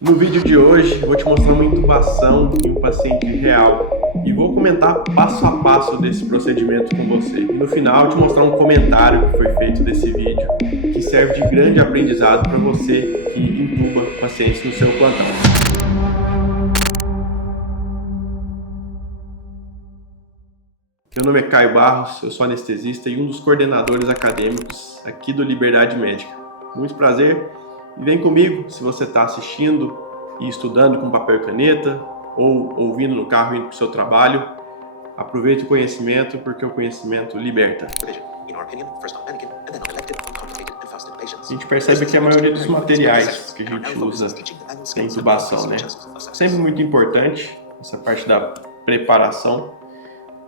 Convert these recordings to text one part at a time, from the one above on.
No vídeo de hoje vou te mostrar uma intubação em um paciente real e vou comentar passo a passo desse procedimento com você. E no final te mostrar um comentário que foi feito desse vídeo que serve de grande aprendizado para você que intuba pacientes no seu plantão. Meu nome é Caio Barros, eu sou anestesista e um dos coordenadores acadêmicos aqui do Liberdade Médica. Muito prazer e vem comigo se você está assistindo e estudando com papel e caneta ou ouvindo no carro indo para o seu trabalho. Aproveite o conhecimento porque o conhecimento liberta. A gente percebe que a maioria dos materiais que a gente usa tem intubação, né? Sempre muito importante essa parte da preparação.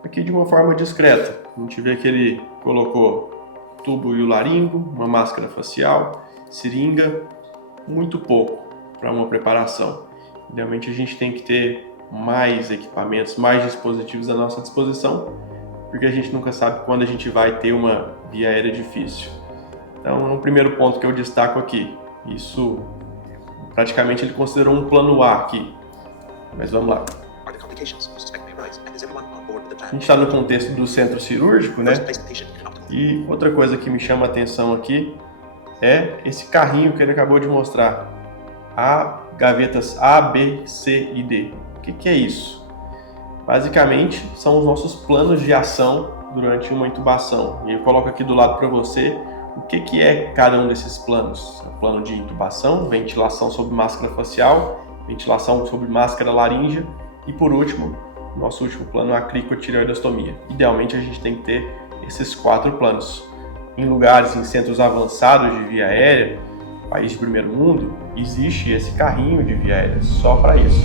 Aqui de uma forma discreta, a gente vê que ele colocou tubo e o laringo, uma máscara facial, seringa, muito pouco para uma preparação. Idealmente a gente tem que ter mais equipamentos, mais dispositivos à nossa disposição, porque a gente nunca sabe quando a gente vai ter uma via aérea difícil. Então é um primeiro ponto que eu destaco aqui. Isso praticamente ele considerou um plano A aqui, mas vamos lá. A gente está no contexto do centro cirúrgico, né? E outra coisa que me chama a atenção aqui é esse carrinho que ele acabou de mostrar. Gavetas A, B, C e D. O que é isso? Basicamente, são os nossos planos de ação durante uma intubação. E eu coloco aqui do lado para você o que é cada um desses planos. O plano de intubação, ventilação sob máscara facial, ventilação sob máscara laríngea e, por último, nosso último plano, a cricotireoidostomia. Idealmente, a gente tem que ter esses 4 planos. Em lugares, em centros avançados de via aérea, país de primeiro mundo, existe esse carrinho de via aérea só para isso.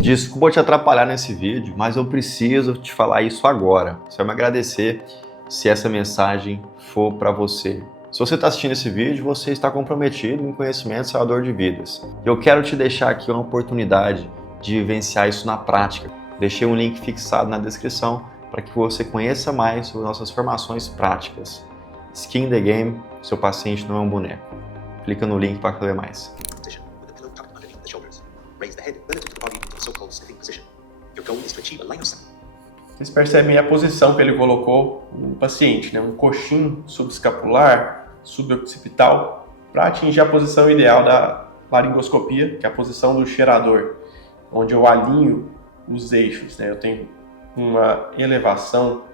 Desculpa te atrapalhar nesse vídeo, mas eu preciso te falar isso agora. Você vai me agradecer se essa mensagem for para você. Se você está assistindo esse vídeo, você está comprometido em conhecimento salvador de vidas. Eu quero te deixar aqui uma oportunidade de vivenciar isso na prática. Deixei um link fixado na descrição para que você conheça mais sobre nossas formações práticas. Skin in the Game, seu paciente não é um boneco. Clica no link para saber mais. Vocês percebem a posição que ele colocou no paciente, né? Um coxim subescapular, suboccipital, para atingir a posição ideal da laringoscopia, que é a posição do cheirador, onde eu alinho os eixos, né? Eu tenho uma elevação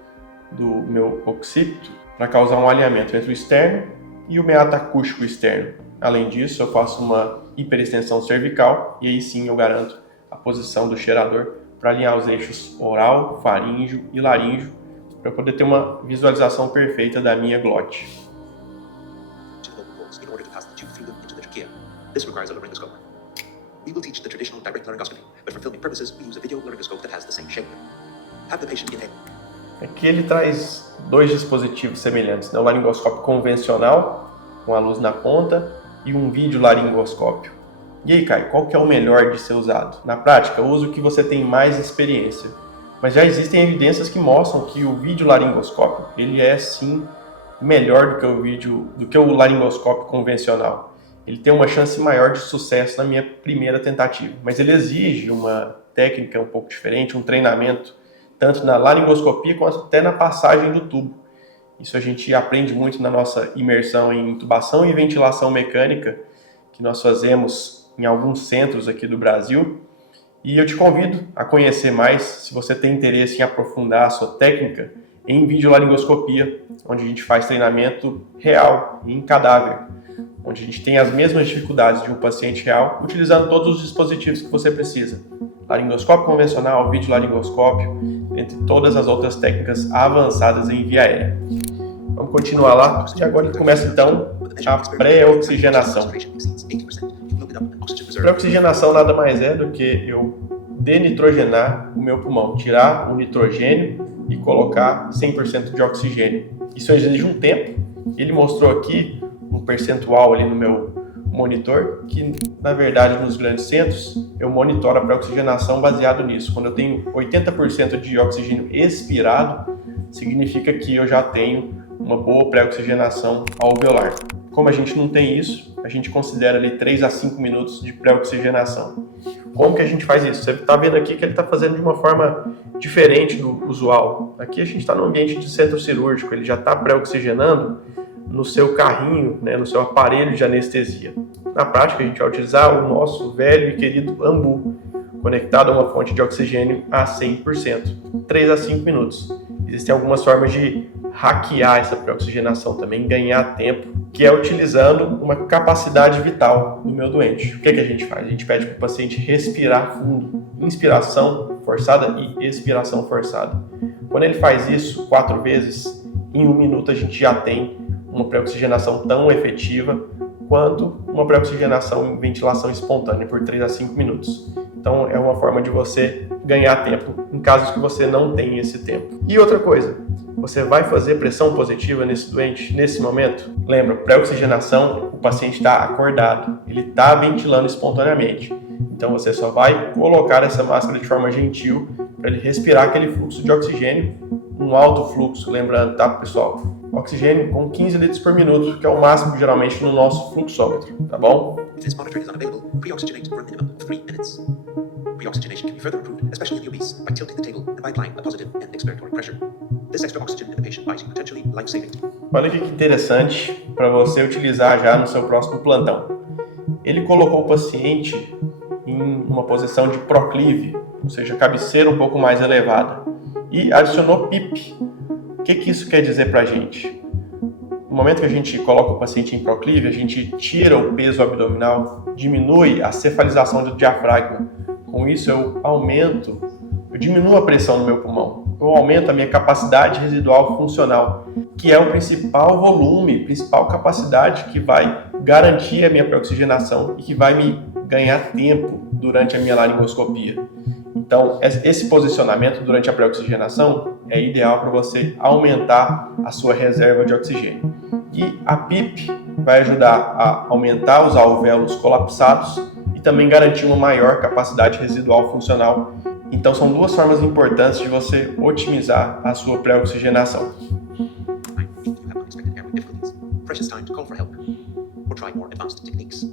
do meu occipito para causar um alinhamento entre o externo e o meato acústico externo. Além disso, eu faço uma hiperextensão cervical e aí sim eu garanto a posição do cheirador para alinhar os eixos oral, faríngeo e laríngeo para poder ter uma visualização perfeita da minha glote. We will teach the traditional direct laryngoscopy, but for filming purposes, we use a video laryngoscope that has the same shape. Have the patient inhale. Aqui ele traz 2 dispositivos semelhantes, né? O laringoscópio convencional, com a luz na ponta, e um vídeo laringoscópio. E aí, Caio, qual que é o melhor de ser usado? Na prática, use o que você tem mais experiência. Mas já existem evidências que mostram que o vídeo laringoscópio, ele é sim melhor do que o laringoscópio convencional. Ele tem uma chance maior de sucesso na minha primeira tentativa, mas ele exige uma técnica um pouco diferente, um treinamento, tanto na laringoscopia quanto até na passagem do tubo. Isso a gente aprende muito na nossa imersão em intubação e ventilação mecânica, que nós fazemos em alguns centros aqui do Brasil. E eu te convido a conhecer mais, se você tem interesse em aprofundar a sua técnica, em videolaringoscopia, onde a gente faz treinamento real, em cadáver, onde a gente tem as mesmas dificuldades de um paciente real, utilizando todos os dispositivos que você precisa. Laringoscópio convencional, videolaringoscópio, entre todas as outras técnicas avançadas em via aérea. Vamos continuar lá, e agora começa então a pré-oxigenação. Pré-oxigenação nada mais é do que eu denitrogenar o meu pulmão, tirar o nitrogênio e colocar 100% de oxigênio. Isso exige um tempo. Ele mostrou aqui um percentual ali no meu monitor, que na verdade nos grandes centros eu monitoro a pré-oxigenação baseado nisso. Quando eu tenho 80% de oxigênio expirado, significa que eu já tenho uma boa pré-oxigenação alveolar. Como a gente não tem isso, a gente considera ali 3 a 5 minutos de pré-oxigenação. Como que a gente faz isso? Você está vendo aqui que ele está fazendo de uma forma diferente do usual. Aqui a gente está no ambiente de centro cirúrgico, ele já está pré-oxigenando no seu carrinho, né, no seu aparelho de anestesia. Na prática, a gente vai utilizar o nosso velho e querido Ambu, conectado a uma fonte de oxigênio a 100%, 3 a 5 minutos. Existem algumas formas de hackear essa pré-oxigenação também, ganhar tempo, que é utilizando uma capacidade vital do meu doente. O que a gente faz? A gente pede para o paciente respirar fundo, inspiração forçada e expiração forçada. Quando ele faz isso 4 vezes, em 1 minuto a gente já tem uma pré-oxigenação tão efetiva quanto uma pré-oxigenação em ventilação espontânea por 3 a 5 minutos. Então é uma forma de você ganhar tempo em casos que você não tem esse tempo. E outra coisa, você vai fazer pressão positiva nesse doente nesse momento? Lembra, pré-oxigenação, o paciente está acordado, ele está ventilando espontaneamente. Então você só vai colocar essa máscara de forma gentil para ele respirar aquele fluxo de oxigênio, um alto fluxo, lembrando, tá, pessoal? Oxigênio com 15 litros por minuto, que é o máximo geralmente no nosso fluxômetro, tá bom? If this monitoring is unavailable, pre-oxygenate for a minimum of 3 minutes. Pre-oxygenation can be further improved, especially in the obese, by tilting the table and by applying a positive and expiratory pressure. This extra oxygen in the patient might be potentially life-saving. Olha que interessante para você utilizar já no seu próximo plantão. Ele colocou o paciente em uma posição de proclive, ou seja, cabeceira um pouco mais elevada, e adicionou PIP. O que isso quer dizer para a gente? No momento que a gente coloca o paciente em proclive, a gente tira o peso abdominal, diminui a cefalização do diafragma. Com isso eu diminuo a pressão no meu pulmão. Eu aumento a minha capacidade residual funcional, que é o principal volume, principal capacidade que vai garantir a minha pré-oxigenação e que vai me ganhar tempo durante a minha laringoscopia. Então, esse posicionamento durante a pré-oxigenação é ideal para você aumentar a sua reserva de oxigênio. E a PIP vai ajudar a aumentar os alvéolos colapsados e também garantir uma maior capacidade residual funcional. Então, são 2 formas importantes de você otimizar a sua pré-oxigenação. If you have unexpected airway difficulties, precious time to call for help or try more advanced techniques.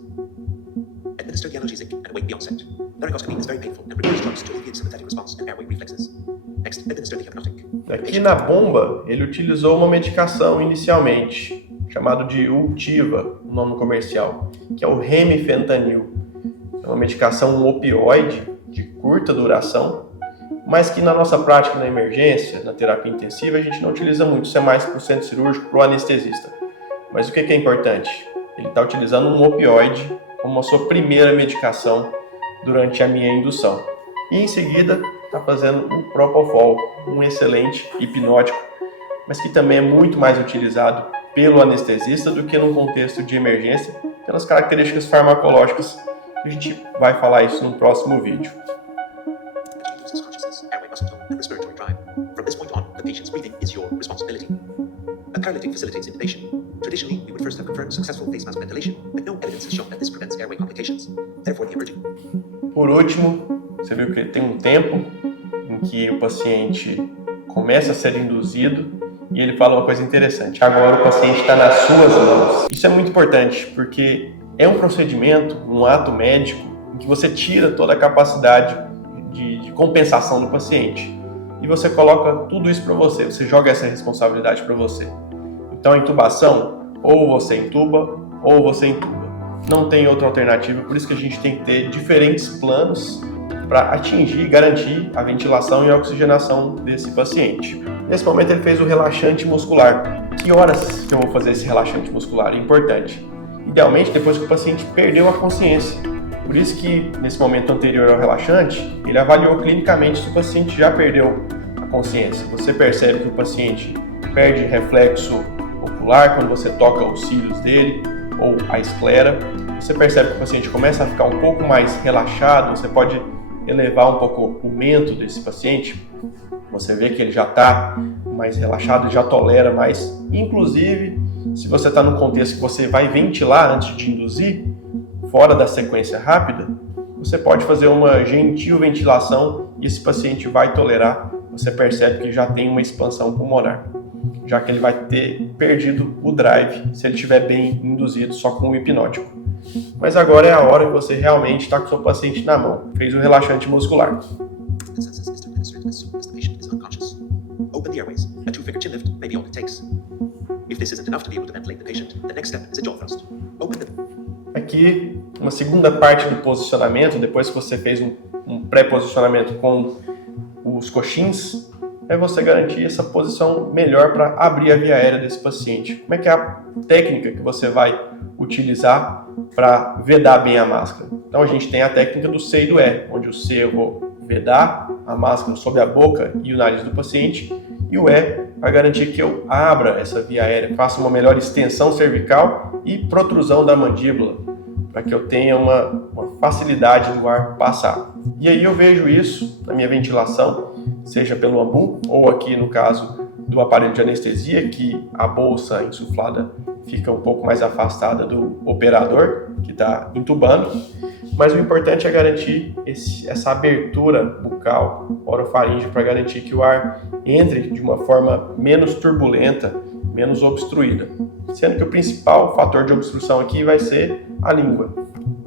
Administer the analgesic and await the onset. Laryngoscopy is very painful and requires drugs to alleviate sympathetic response and airway reflexes. Next, administer the hypnotic. Aqui na bomba, ele utilizou uma medicação inicialmente, chamado de Ultiva, o nome comercial, que é o remifentanil. É uma medicação, um opioide de curta duração, mas que na nossa prática na emergência, na terapia intensiva, a gente não utiliza muito. Isso é mais para o centro cirúrgico, para o anestesista. Mas o que é importante? Ele está utilizando um opioide como a sua primeira medicação durante a minha indução. E em seguida está fazendo o Propofol, um excelente hipnótico, mas que também é muito mais utilizado pelo anestesista do que num contexto de emergência, pelas características farmacológicas. A gente vai falar isso no próximo vídeo. Loses consciousness, airway muscle tone, and respiratory drive. From this point on, the patient's breathing is your responsibility. A paralytic facilitates intubation. Traditionally, we would first have confirmed successful face mask ventilation, but no evidence has shown that this prevents airway complications. Therefore, the emerging. Por último, você viu que tem um tempo em que o paciente começa a ser induzido e ele fala uma coisa interessante. Agora o paciente está nas suas mãos. Isso é muito importante porque é um procedimento, um ato médico em que você tira toda a capacidade de compensação do paciente e você coloca tudo isso para você. Você joga essa responsabilidade para você. Então a intubação, ou você intuba ou você intuba. Não tem outra alternativa, por isso que a gente tem que ter diferentes planos para atingir e garantir a ventilação e a oxigenação desse paciente. Nesse momento ele fez o relaxante muscular. Que horas que eu vou fazer esse relaxante muscular? É importante. Idealmente depois que o paciente perdeu a consciência. Por isso que nesse momento anterior ao relaxante, ele avaliou clinicamente se o paciente já perdeu a consciência. Você percebe que o paciente perde reflexo ocular quando você toca os cílios dele ou a esclera. Você percebe que o paciente começa a ficar um pouco mais relaxado, você pode elevar um pouco o mento desse paciente. Você vê que ele já está mais relaxado, já tolera mais. Inclusive, se você está num contexto que você vai ventilar antes de induzir, fora da sequência rápida, você pode fazer uma gentil ventilação e esse paciente vai tolerar. Você percebe que já tem uma expansão pulmonar. já que ele vai ter perdido o drive se ele estiver bem induzido só com o hipnótico. Mas agora é a hora que você realmente está com o seu paciente na mão, fez o relaxante muscular. Consensus is to administer it as soon as the patient is unconscious. Open the airways. A 2-finger chin lift may be all it takes. If this isn't enough to be able to ventilate the patient, the next step is a jaw thrust. Open the... Aqui, uma segunda parte do posicionamento, depois que você fez um pré-posicionamento com os coxins, é você garantir essa posição melhor para abrir a via aérea desse paciente. Como é que é a técnica que você vai utilizar para vedar bem a máscara? Então a gente tem a técnica do C e do E, onde o C eu vou vedar a máscara sobre a boca e o nariz do paciente, e o E vai garantir que eu abra essa via aérea, faça uma melhor extensão cervical e protrusão da mandíbula, para que eu tenha uma facilidade do ar passar. E aí eu vejo isso na minha ventilação, seja pelo AMBU ou aqui no caso do aparelho de anestesia, que a bolsa insuflada fica um pouco mais afastada do operador que está intubando, mas o importante é garantir essa abertura bucal, orofaringe, para garantir que o ar entre de uma forma menos turbulenta, menos obstruída, sendo que o principal fator de obstrução aqui vai ser a língua.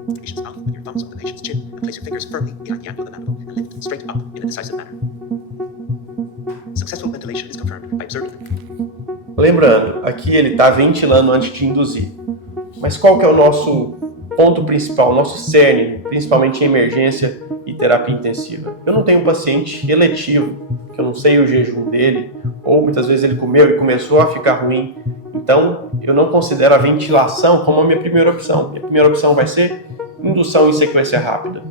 The patient's mouth with your thumbs on the patient's chin and place your fingers firmly behind the angle of the mandible and lift straight up in a decisive manner. Successful ventilation is confirmed by observing. Lembrando, aqui ele está ventilando antes de induzir. Mas qual que é o nosso ponto principal, o nosso cerne, principalmente em emergência e terapia intensiva? Eu não tenho um paciente eletivo, que eu não sei o jejum dele, ou muitas vezes ele comeu e começou a ficar ruim. Então, eu não considero a ventilação como a minha primeira opção. Minha primeira opção vai ser indução em sequência rápida.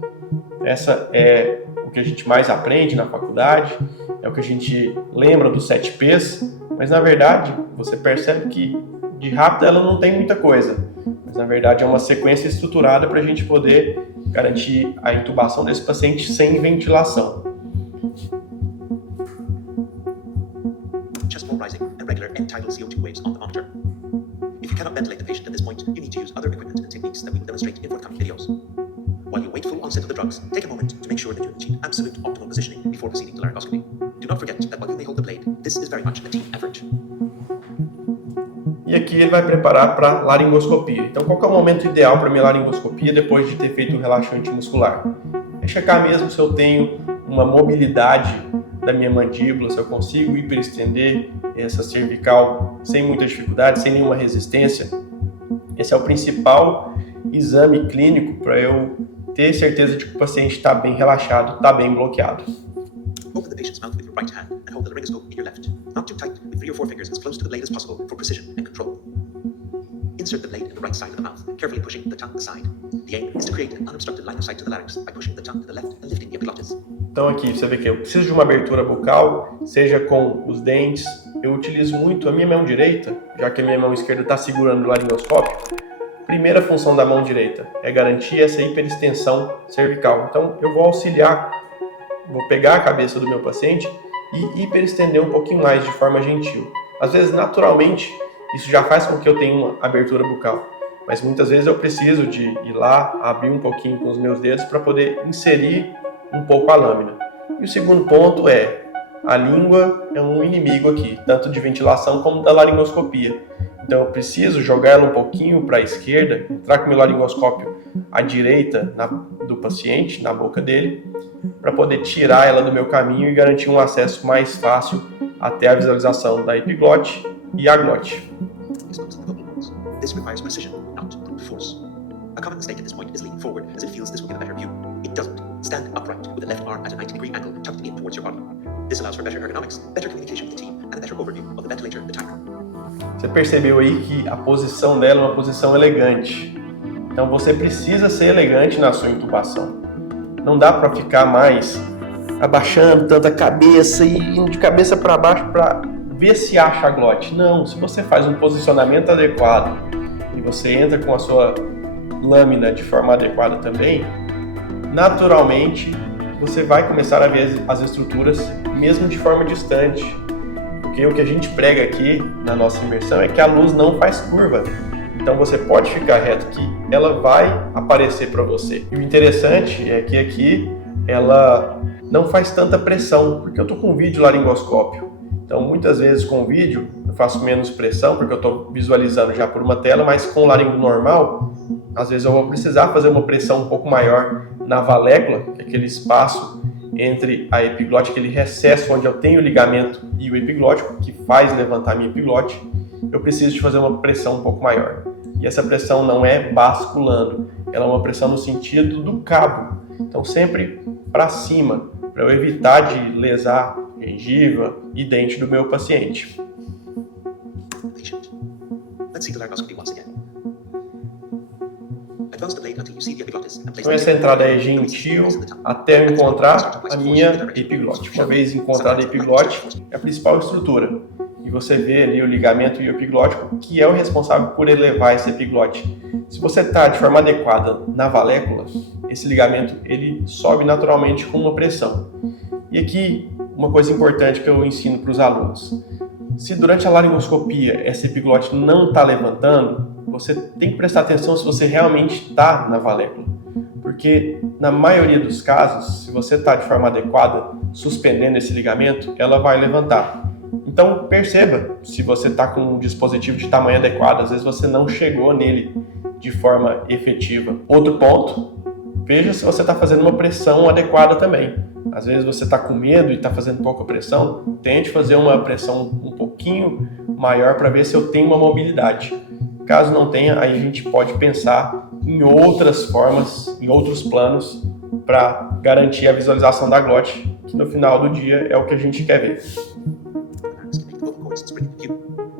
Essa é o que a gente mais aprende na faculdade, é o que a gente lembra dos 7 P's, mas na verdade você percebe que de rápida ela não tem muita coisa, mas na verdade é uma sequência estruturada para a gente poder garantir a intubação desse paciente sem ventilação. Chest wall rising and regular end-tidal CO2 waves on the monitor. If you cannot ventilate the patient at this point, you need to use other equipment and techniques that we will demonstrate in forthcoming videos. While you wait full onset of the drugs, take a moment to make sure that you achieve absolute optimal positioning before proceeding to laryngoscopy. Do not forget that while you may hold the blade, this is very much a team effort. E aqui ele vai preparar para laringoscopia. Então, qual que é o momento ideal para minha laringoscopia depois de ter feito um relaxante muscular? É checar mesmo se eu tenho uma mobilidade da minha mandíbula, se eu consigo hiperestender essa cervical sem muita dificuldade, sem nenhuma resistência. Esse é o principal exame clínico para eu ter certeza de que o paciente está bem relaxado, está bem bloqueado. Open the patient's mouth with your right hand and hold the laryngoscope in your left. Not too tight, with 3 or 4 fingers as close to the blade as possible for precision and control. Insert the blade in the right side of the mouth, carefully pushing the tongue aside. The aim is to create an unobstructed line of sight to the larynx by pushing the tongue to the left and lifting the epiglottis. Então aqui você vê que eu preciso de uma abertura bucal, seja com os dentes. Eu utilizo muito a minha mão direita, já que a minha mão esquerda está segurando o laringoscópio. Primeira função da mão direita é garantir essa hiperextensão cervical. Então eu vou auxiliar, vou pegar a cabeça do meu paciente e hiperestender um pouquinho mais de forma gentil. Às vezes, naturalmente, isso já faz com que eu tenha uma abertura bucal, mas muitas vezes eu preciso de ir lá, abrir um pouquinho com os meus dedos para poder inserir um pouco a lâmina. E o segundo ponto é, a língua é um inimigo aqui, tanto de ventilação como da laringoscopia. Então eu preciso jogar ela um pouquinho para a esquerda, entrar com o meu laringoscópio à direita do paciente, na boca dele, para poder tirar ela do meu caminho e garantir um acesso mais fácil até a visualização da epiglote e a glote. This requires precision, not brute force. A common mistake at this point is leaning forward as it feels this will give a better view. It doesn't. Stand upright with the left arm at a 90-degree angle tucked in towards your body. This allows for better ergonomics, better communication with the team, and a better overview of the ventilator, the timer. Você percebeu aí que a posição dela é uma posição elegante. Então você precisa ser elegante na sua intubação. Não dá para ficar mais abaixando tanto a cabeça e indo de cabeça para baixo para ver se acha a glote. Não, se você faz um posicionamento adequado e você entra com a sua lâmina de forma adequada também, naturalmente você vai começar a ver as estruturas mesmo de forma distante. Porque o que a gente prega aqui na nossa imersão é que a luz não faz curva. Então você pode ficar reto que ela vai aparecer para você. E o interessante é que aqui ela não faz tanta pressão, porque eu estou com vídeo laringoscópio. Então muitas vezes com o vídeo eu faço menos pressão, porque eu estou visualizando já por uma tela, mas com o laringo normal, às vezes eu vou precisar fazer uma pressão um pouco maior na valécula, que é aquele espaço entre a epiglote, aquele recesso onde eu tenho o ligamento e o epiglótico, que faz levantar a minha epiglote. Eu preciso de fazer uma pressão um pouco maior. E essa pressão não é basculando, ela é uma pressão no sentido do cabo. Então sempre para cima, para eu evitar de lesar gengiva e dente do meu paciente. Patient. Let's see the laryngoscopy once again. Advance the blade until you see the epiglottis and place Então essa entrada é gentil até eu encontrar a minha epiglote. Uma vez encontrada a epiglote, é a principal estrutura. E você vê ali o ligamento e o epiglótico, que é o responsável por elevar esse epiglote. Se você está de forma adequada na valécula, esse ligamento ele sobe naturalmente com uma pressão. E aqui, uma coisa importante que eu ensino para os alunos. Se durante a laringoscopia essa epiglote não está levantando, você tem que prestar atenção se você realmente está na valécula. Porque na maioria dos casos, se você está de forma adequada, suspendendo esse ligamento, ela vai levantar. Então perceba se você está com um dispositivo de tamanho adequado, às vezes você não chegou nele de forma efetiva. Outro ponto, veja se você está fazendo uma pressão adequada também. Às vezes você está com medo e está fazendo pouca pressão, tente fazer uma pressão um pouquinho maior para ver se eu tenho uma mobilidade. Caso não tenha, aí a gente pode pensar em outras formas, em outros planos para garantir a visualização da glote, que no final do dia é o que a gente quer ver.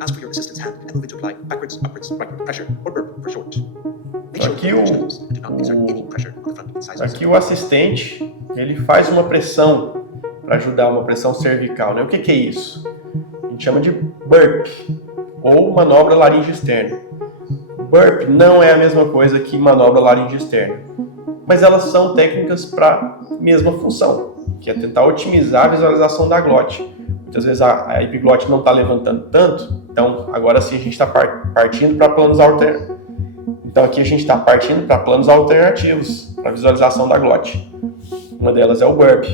Ask for your assistant's hand and move it to apply backwards, upwards, rightward pressure or burp for short. Make sure Aqui you reach the nose and do not exert any pressure on the front incisors. Aqui o assistente, ele faz uma pressão para ajudar, uma pressão cervical, né? O que é isso? A gente chama de burp ou manobra laringe externa. Burp não é a mesma coisa que manobra laringe externa, mas elas são técnicas para a mesma função, que é tentar otimizar a visualização da glote. Muitas vezes a epiglote não está levantando tanto, então agora sim a gente está partindo para planos alternativos. Então aqui a gente está partindo para planos alternativos para visualização da glote. Uma delas é o burp,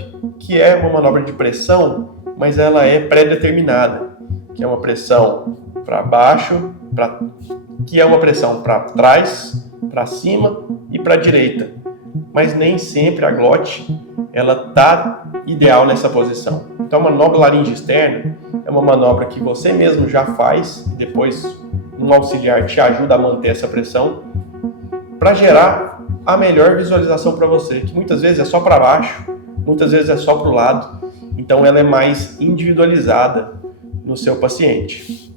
que é uma manobra de pressão, mas ela é pré-determinada, que é uma pressão para baixo, que é uma pressão para trás, para cima e para a direita. Mas nem sempre a glote ela está ideal nessa posição. Então, a manobra laringe externa é uma manobra que você mesmo já faz e depois um auxiliar te ajuda a manter essa pressão para gerar a melhor visualização para você, que muitas vezes é só para baixo, muitas vezes é só para o lado. Então, ela é mais individualizada no seu paciente.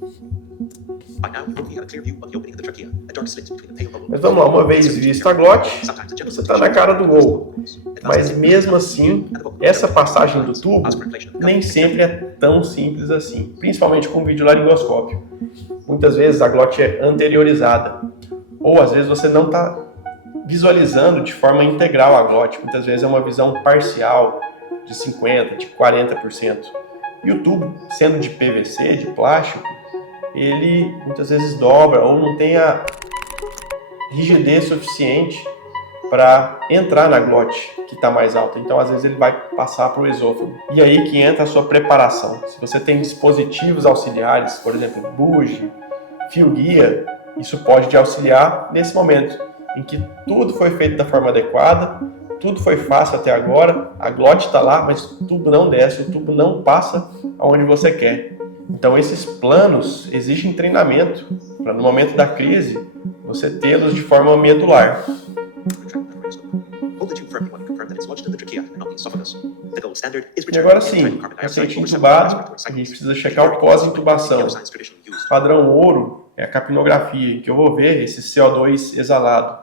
Mas vamos lá, uma vez vista a glote, você está na cara do gol. Mas mesmo assim, essa passagem do tubo nem sempre é tão simples assim, principalmente com o videolaringoscópio. Muitas vezes a glote é anteriorizada, ou às vezes você não está visualizando de forma integral a glote. Muitas vezes é uma visão parcial, de 50%, de 40%. E o tubo, sendo de PVC, de plástico, ele muitas vezes dobra ou não tem a rigidez suficiente para entrar na glote que está mais alta. Então, às vezes, ele vai passar para o esôfago. E aí que entra a sua preparação. Se você tem dispositivos auxiliares, por exemplo, bugie, fio-guia, isso pode te auxiliar nesse momento em que tudo foi feito da forma adequada, tudo foi fácil até agora, a glote está lá, mas o tubo não desce, o tubo não passa aonde você quer. Então, esses planos exigem treinamento para, no momento da crise, você tê-los de forma medular. E agora sim, paciente intubado, a gente precisa checar o pós-intubação. Padrão ouro é a capnografia, que eu vou ver esse CO2 exalado.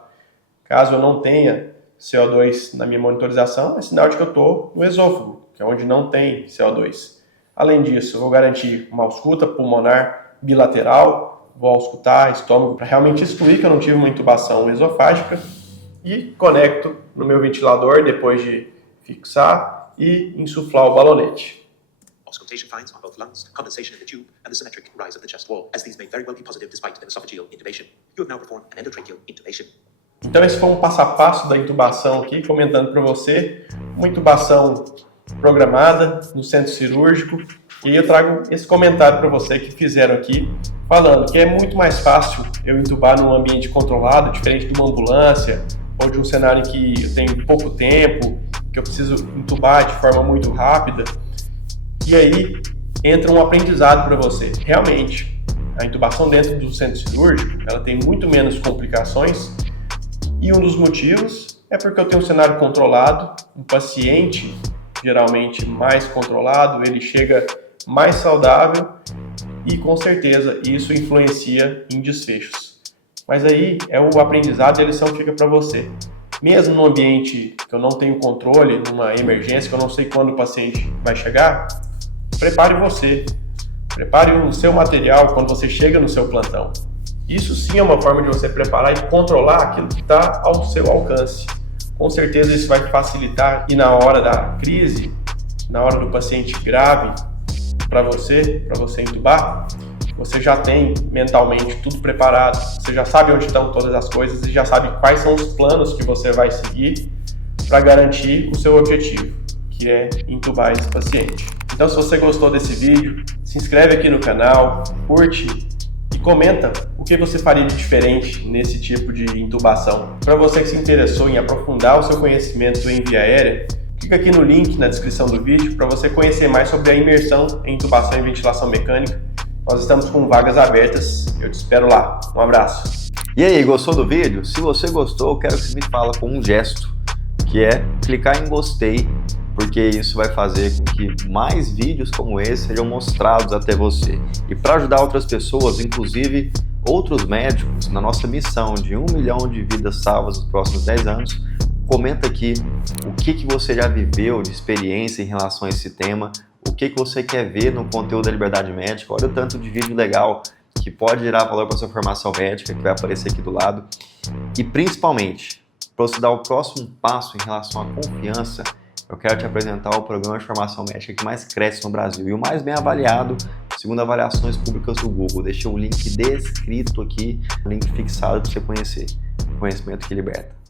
Caso eu não tenha CO2 na minha monitorização, é sinal de que eu estou no esôfago, que é onde não tem CO2. Além disso, eu vou garantir uma ausculta pulmonar bilateral, vou auscultar estômago para realmente excluir que eu não tive uma intubação esofágica e conecto no meu ventilador depois de fixar e insuflar o balonete. Auscultation finds on both lungs, condensation in the tube, and the symmetric rise of the chest wall, as these may very well be positive despite an esophageal intubation. You have now performed an endotracheal intubation. Então esse foi um passo a passo da intubação aqui, comentando para você, uma intubação programada no centro cirúrgico, E aí eu trago esse comentário para você que fizeram aqui, falando que é muito mais fácil eu entubar num ambiente controlado, diferente de uma ambulância, ou de um cenário que eu tenho pouco tempo, que eu preciso entubar de forma muito rápida. E aí entra um aprendizado para você. Realmente, a intubação dentro do centro cirúrgico, ela tem muito menos complicações, e um dos motivos é porque eu tenho um cenário controlado, um paciente geralmente mais controlado, ele chega mais saudável e com certeza isso influencia em desfechos. Mas aí é o aprendizado e a lição fica para você. Mesmo num ambiente que eu não tenho controle, numa emergência, que eu não sei quando o paciente vai chegar, prepare você. Prepare o seu material quando você chega no seu plantão. Isso sim é uma forma de você preparar e controlar aquilo que está ao seu alcance. Com certeza isso vai facilitar e na hora da crise, na hora do paciente grave, para você entubar, você já tem mentalmente tudo preparado, você já sabe onde estão todas as coisas e já sabe quais são os planos que você vai seguir para garantir o seu objetivo, que é entubar esse paciente. Então, se você gostou desse vídeo, se inscreve aqui no canal, curte e comenta o que você faria de diferente nesse tipo de intubação. Para você que se interessou em aprofundar o seu conhecimento em via aérea, clica aqui no link na descrição do vídeo para você conhecer mais sobre a imersão em intubação e ventilação mecânica. Nós estamos com vagas abertas, eu te espero lá. Um abraço. E aí, gostou do vídeo? Se você gostou, eu quero que você me fale com um gesto, que é clicar em gostei, porque isso vai fazer com que mais vídeos como esse sejam mostrados até você. E para ajudar outras pessoas, inclusive outros médicos, na nossa missão de 1 milhão de vidas salvas nos próximos 10 anos, comenta aqui o que você já viveu de experiência em relação a esse tema, o que você quer ver no conteúdo da Liberdade Médica. Olha o tanto de vídeo legal que pode gerar valor para sua formação médica, que vai aparecer aqui do lado. E principalmente, para você dar o próximo passo em relação à confiança, eu quero te apresentar o programa de formação médica que mais cresce no Brasil e o mais bem avaliado, segundo avaliações públicas do Google. Deixei o link descrito aqui, o link fixado para você conhecer. Conhecimento que liberta.